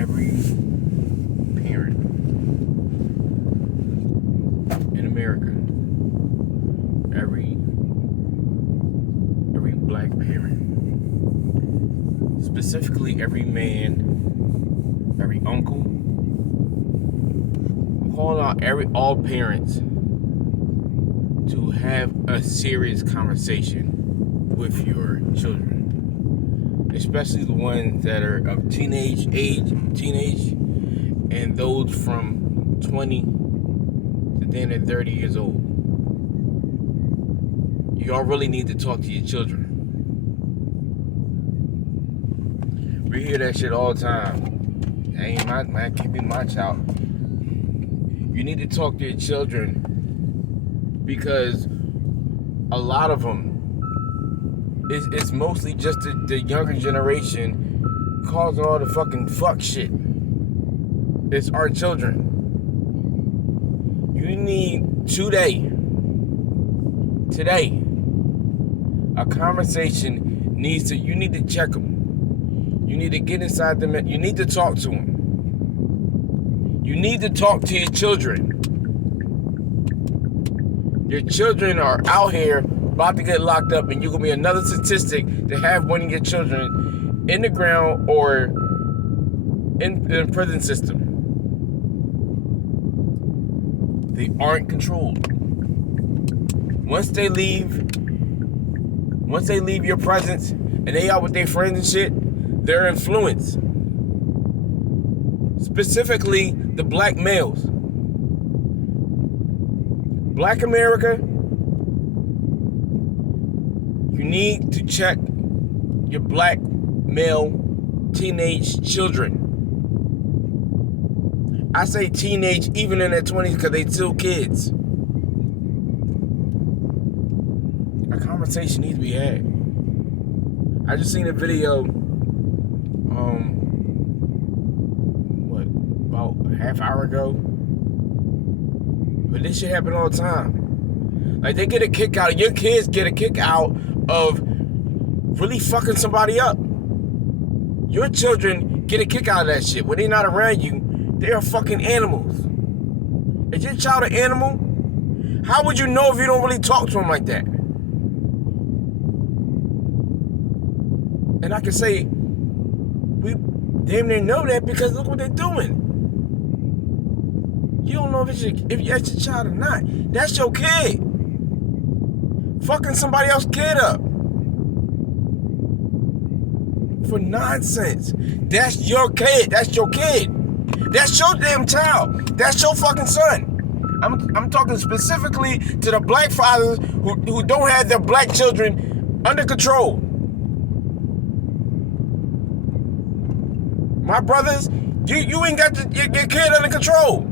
every parent in America, every black parent, specifically every man, every uncle, I'm calling out all parents to have a serious conversation with your children, especially the ones that are of teenage, and those from 20 to then at 30 years old. Y'all really need to talk to your children. We hear that shit all the time. That ain't man, can't be my child. You need to talk to your children because a lot of them, it's mostly just the younger generation causing all the fucking fuck shit. It's our children. You need today, a conversation you need to check them. You need to get inside them. You need to talk to them. You need to talk to your children. Your children are out here about to get locked up, and you're going to be another statistic to have one of your children in the ground or in the prison system. They aren't controlled. Once they leave your presence and they out with their friends and shit, they're influenced. Specifically, the black males. Black America, you need to check your black male teenage children. I say teenage even in their 20s because they still kids. A conversation needs to be had. I just seen a video about a half hour ago. But this shit happen all the time. Like, they get a kick out, your kids get a kick out of really fucking somebody up. Your children get a kick out of that shit. When they're not around you, they are fucking animals. Is your child an animal? How would you know if you don't really talk to them like that? And I can say, we damn near know that because look what they're doing. You don't know if that's your child or not. That's your kid. Fucking somebody else's kid up. For nonsense. That's your kid. That's your kid. That's your damn child. That's your fucking son. I'm talking specifically to the black fathers who don't have their black children under control. My brothers, you ain't got your kid under control.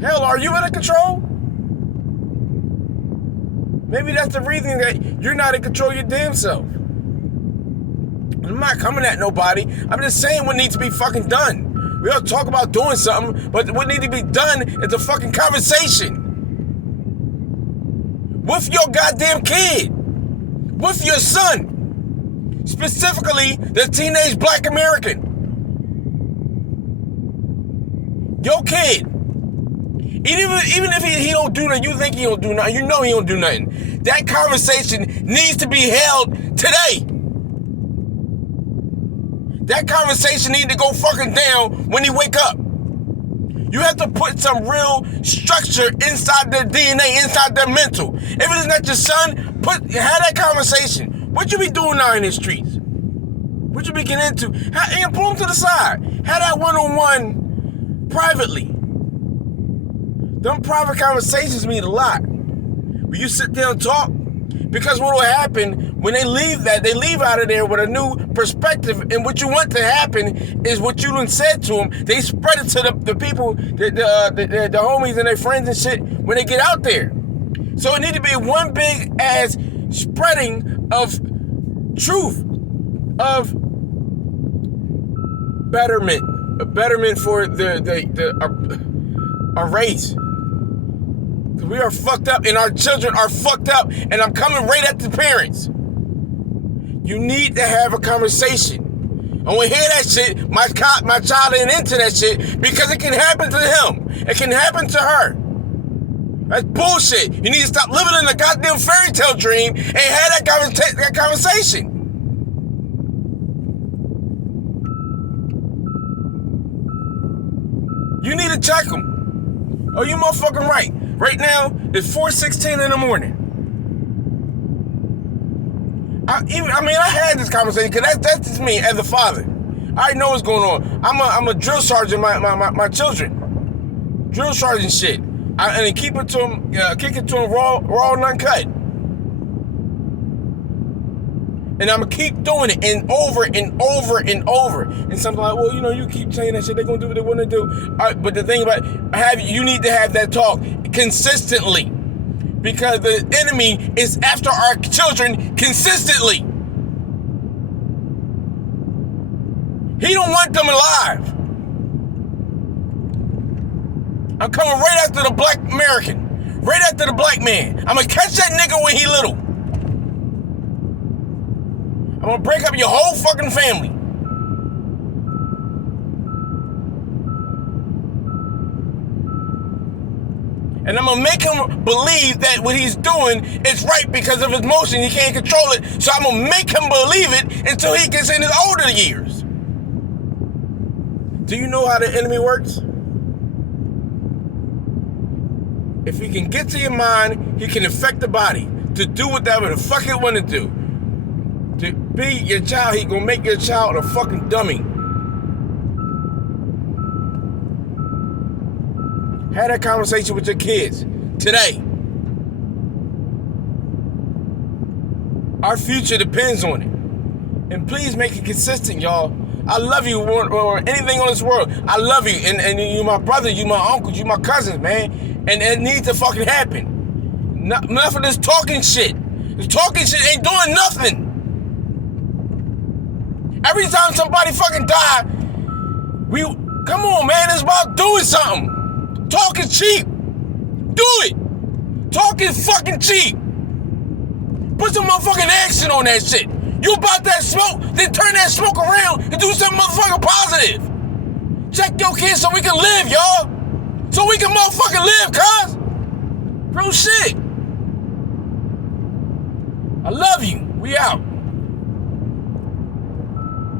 Hell, are you under control? Maybe that's the reason that you're not in control of your damn self. I'm not coming at nobody. I'm just saying what needs to be fucking done. We all talk about doing something, but what needs to be done is a fucking conversation. With your goddamn kid. With your son. Specifically, the teenage black American. Your kid. Even if he don't do nothing, you think he don't do nothing, you know he don't do nothing. That conversation needs to be held today. That conversation needs to go fucking down when he wake up. You have to put some real structure inside their DNA, inside their mental. If it is not your son, have that conversation. What you be doing now in the streets? What you be getting into? And pull them to the side. Have that one-on-one privately. Them private conversations mean a lot. When you sit there and talk, because what will happen when they leave out of there with a new perspective, and what you want to happen is what you done said to them, they spread it to the people, the homies and their friends and shit when they get out there. So it need to be one big ass spreading of truth, of betterment for our race. Because we are fucked up and our children are fucked up, and I'm coming right at the parents. You need to have a conversation I want to hear that shit. My child ain't into that shit because it can happen to him. It can happen to her. That's bullshit. You need to stop living in a goddamn fairy tale dream and have that conversation. You need to check them. Oh, you motherfucking right. Right now, it's 4:16 in the morning. I had this conversation because that's just me as a father. I know what's going on. I'm a drill sergeant. My children, drill sergeant shit. And keep it to them, kick it to them raw and uncut. And I'm gonna keep doing it and over and over and over. And something like, well, you keep saying that shit, they're gonna do what they want to do. But the thing about it, you need to have that talk consistently. Because the enemy is after our children consistently. He don't want them alive. I'm coming right after the black American. Right after the black man. I'm gonna catch that nigga when he little. I'm gonna break up your whole fucking family. And I'm gonna make him believe that what he's doing is right because of his emotion. He can't control it. So I'm gonna make him believe it until he gets in his older years. Do you know how the enemy works? If he can get to your mind, he can affect the body to do whatever the fuck it want to do. To be your child, he gonna make your child a fucking dummy. Have that conversation with your kids today. Our future depends on it. And please make it consistent, y'all. I love you more than anything on this world. I love you. And you my brother, you my uncles, you my cousins, man. And it needs to fucking happen. Enough of this talking shit. This talking shit ain't doing nothing. Every time somebody fucking die, come on, man, it's about doing something. Talk is cheap. Do it. Talk is fucking cheap. Put some motherfucking action on that shit. You about that smoke, then turn that smoke around and do something motherfucking positive. Check your kids so we can live, y'all. So we can motherfucking live, cuz. Real shit. I love you. We out.